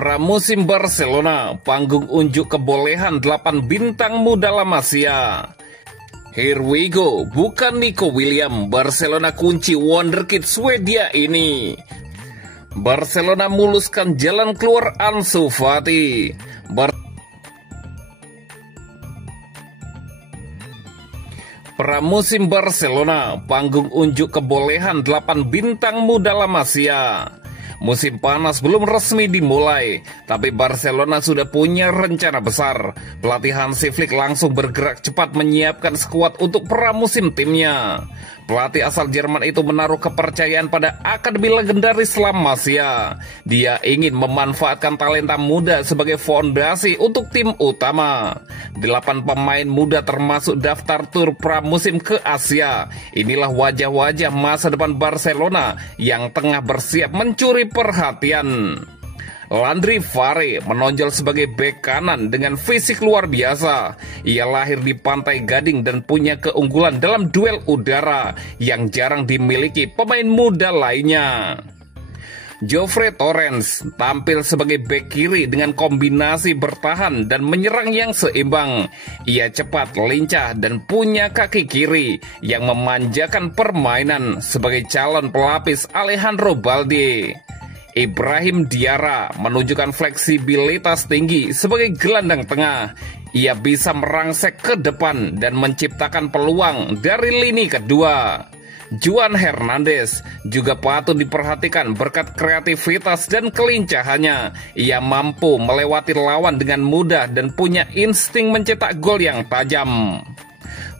Pramusim Barcelona, panggung unjuk kebolehan 8 bintang muda La Masia. Here we go, bukan Nico William, Barcelona kunci wonderkid Swedia ini. Barcelona muluskan jalan keluar Ansu Fati. Pramusim Barcelona, panggung unjuk kebolehan 8 bintang muda La Masia. Musim panas belum resmi dimulai, tapi Barcelona sudah punya rencana besar. Pelatih Hansi Flick langsung bergerak cepat menyiapkan skuad untuk pramusim timnya. Pelatih asal Jerman itu menaruh kepercayaan pada akademi legendaris La Masia. Dia ingin memanfaatkan talenta muda sebagai fondasi untuk tim utama. 8 pemain muda termasuk daftar tur pramusim ke Asia. Inilah wajah-wajah masa depan Barcelona yang tengah bersiap mencuri perhatian. Landry Fare menonjol sebagai bek kanan dengan fisik luar biasa. Ia lahir di Pantai Gading dan punya keunggulan dalam duel udara yang jarang dimiliki pemain muda lainnya. Jofre Torrens tampil sebagai bek kiri dengan kombinasi bertahan dan menyerang yang seimbang. Ia cepat, lincah, dan punya kaki kiri yang memanjakan permainan sebagai calon pelapis Alejandro Balde. Ibrahim Diarra menunjukkan fleksibilitas tinggi sebagai gelandang tengah. Ia bisa merangsek ke depan dan menciptakan peluang dari lini kedua. Juan Hernandez juga patut diperhatikan berkat kreativitas dan kelincahannya. Ia mampu melewati lawan dengan mudah dan punya insting mencetak gol yang tajam.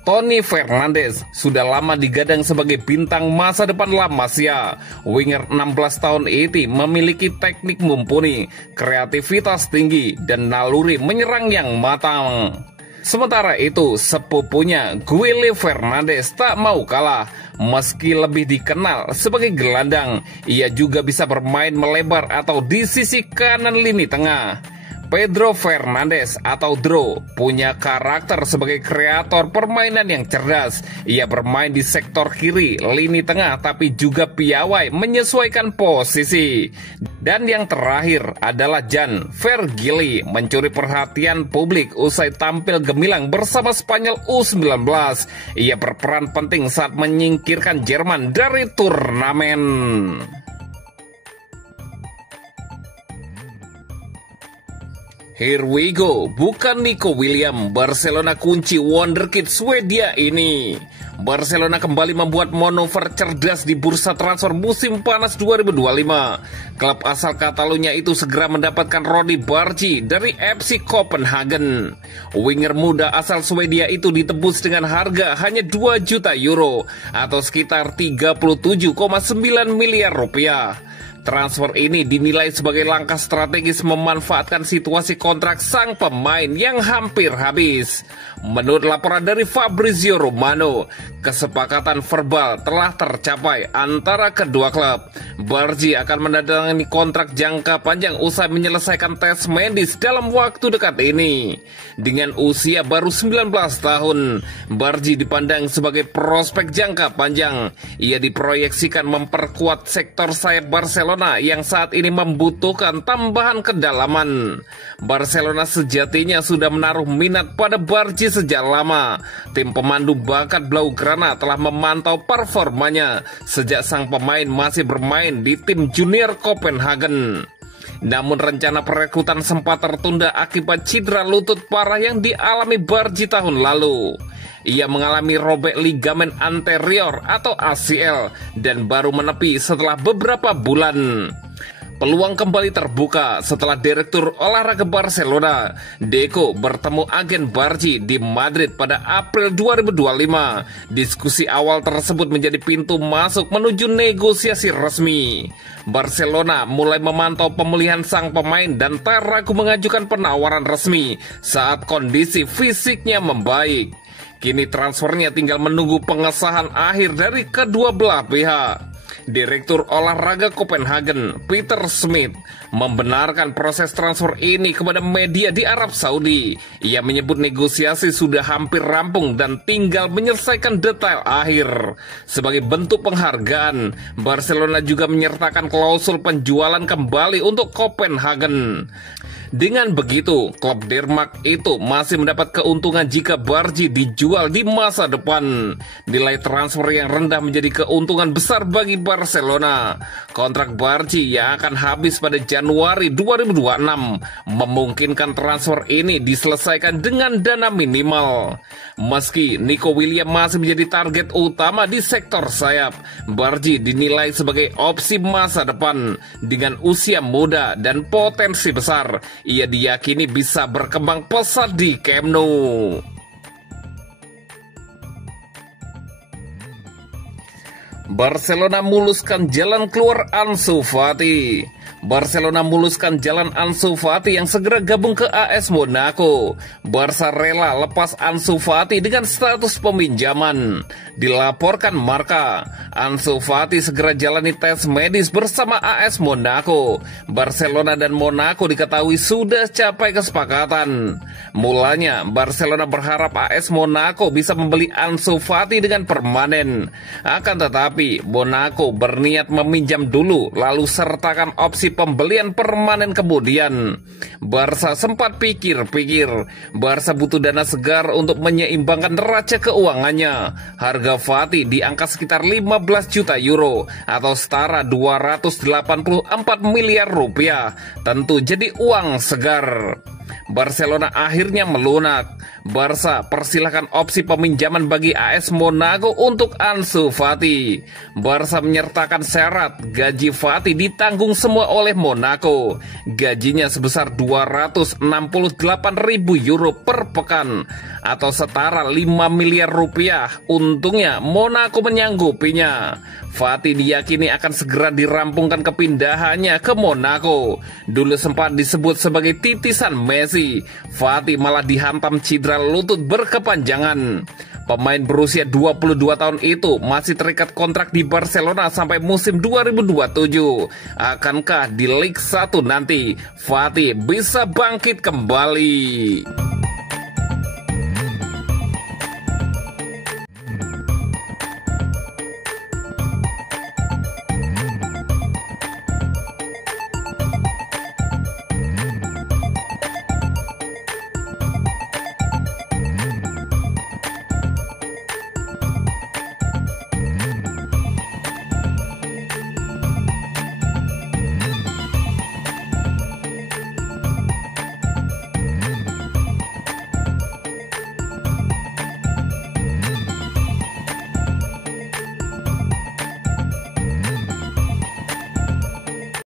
Tony Fernandes sudah lama digadang sebagai bintang masa depan La Masia. Winger 16 tahun itu memiliki teknik mumpuni, kreativitas tinggi, dan naluri menyerang yang matang. Sementara itu, sepupunya Guile Fernandes tak mau kalah. Meski lebih dikenal sebagai gelandang, ia juga bisa bermain melebar atau di sisi kanan lini tengah. Pedro Fernandes atau Dro punya karakter sebagai kreator permainan yang cerdas. Ia bermain di sektor kiri, lini tengah, tapi juga piawai menyesuaikan posisi. Dan yang terakhir adalah Jan Vergili, mencuri perhatian publik usai tampil gemilang bersama Spanyol U19. Ia berperan penting saat menyingkirkan Jerman dari turnamen. Here we go, bukan Nico William, Barcelona kunci wonderkid Swedia ini. Barcelona kembali membuat manuver cerdas di bursa transfer musim panas 2025. Klub asal Catalunya itu segera mendapatkan Rodi Bargi dari FC Copenhagen. Winger muda asal Swedia itu ditebus dengan harga hanya 2 juta euro atau sekitar 37,9 miliar rupiah. Transfer ini dinilai sebagai langkah strategis memanfaatkan situasi kontrak sang pemain yang hampir habis. Menurut laporan dari Fabrizio Romano, kesepakatan verbal telah tercapai antara kedua klub. Bargi akan menandatangani kontrak jangka panjang usai menyelesaikan tes medis dalam waktu dekat ini. Dengan usia baru 19 tahun, Bargi dipandang sebagai prospek jangka panjang. Ia diproyeksikan memperkuat sektor sayap Barcelona yang saat ini membutuhkan tambahan kedalaman. Barcelona sejatinya sudah menaruh minat pada Bargi sejak lama. Tim pemandu bakat Blaugrana telah memantau performanya sejak sang pemain masih bermain di tim junior Copenhagen. Namun rencana perekrutan sempat tertunda akibat cedera lutut parah yang dialami Bargi tahun lalu. Ia mengalami robek ligamen anterior atau ACL dan baru menepi setelah beberapa bulan. Peluang kembali terbuka setelah Direktur Olahraga Barcelona, Deco, bertemu agen Bargi di Madrid pada April 2025. Diskusi awal tersebut menjadi pintu masuk menuju negosiasi resmi. Barcelona mulai memantau pemulihan sang pemain dan tak ragu mengajukan penawaran resmi saat kondisi fisiknya membaik. Kini transfernya tinggal menunggu pengesahan akhir dari kedua belah pihak. Direktur olahraga Copenhagen, Peter Smith, membenarkan proses transfer ini kepada media di Arab Saudi. Ia menyebut negosiasi sudah hampir rampung dan tinggal menyelesaikan detail akhir. Sebagai bentuk penghargaan, Barcelona juga menyertakan klausul penjualan kembali untuk Copenhagen. Dengan begitu, klub Denmark itu masih mendapat keuntungan jika Bargy dijual di masa depan. Nilai transfer yang rendah menjadi keuntungan besar bagi Barcelona. Kontrak Bargy yang akan habis pada Januari 2026 memungkinkan transfer ini diselesaikan dengan dana minimal. Meski Nico Williams masih menjadi target utama di sektor sayap, Bargy dinilai sebagai opsi masa depan. Dengan usia muda dan potensi besar, ia diyakini bisa berkembang pesat di Camp Nou. Barcelona muluskan jalan keluar Ansu Fati. Barcelona muluskan jalan Ansu Fati yang segera gabung ke AS Monaco. Barca rela lepas Ansu Fati dengan status peminjaman. Dilaporkan Marca, Ansu Fati segera jalani tes medis bersama AS Monaco. Barcelona dan Monaco diketahui sudah capai kesepakatan. Mulanya Barcelona berharap AS Monaco bisa membeli Ansu Fati dengan permanen. Akan tetapi Monaco berniat meminjam dulu lalu sertakan opsi pembelian permanen kemudian. Barca sempat pikir-pikir. Barca butuh dana segar untuk menyeimbangkan neraca keuangannya. Harga Fati di angka sekitar 15 juta euro atau setara 284 miliar rupiah. Tentu jadi uang segar. Barcelona akhirnya melunak. Barca persilahkan opsi peminjaman bagi AS Monaco untuk Ansu Fati. Barca menyertakan syarat gaji Fati ditanggung semua oleh Monaco. Gajinya sebesar 268.000 euro per pekan atau setara 5 miliar rupiah. Untungnya Monaco menyanggupinya. Fati diyakini akan segera dirampungkan kepindahannya ke Monaco. Dulu sempat disebut sebagai titisan Messi. Fati malah dihantam cedera lutut berkepanjangan. Pemain berusia 22 tahun itu masih terikat kontrak di Barcelona sampai musim 2027. Akankah di Liga 1 nanti Fati bisa bangkit kembali?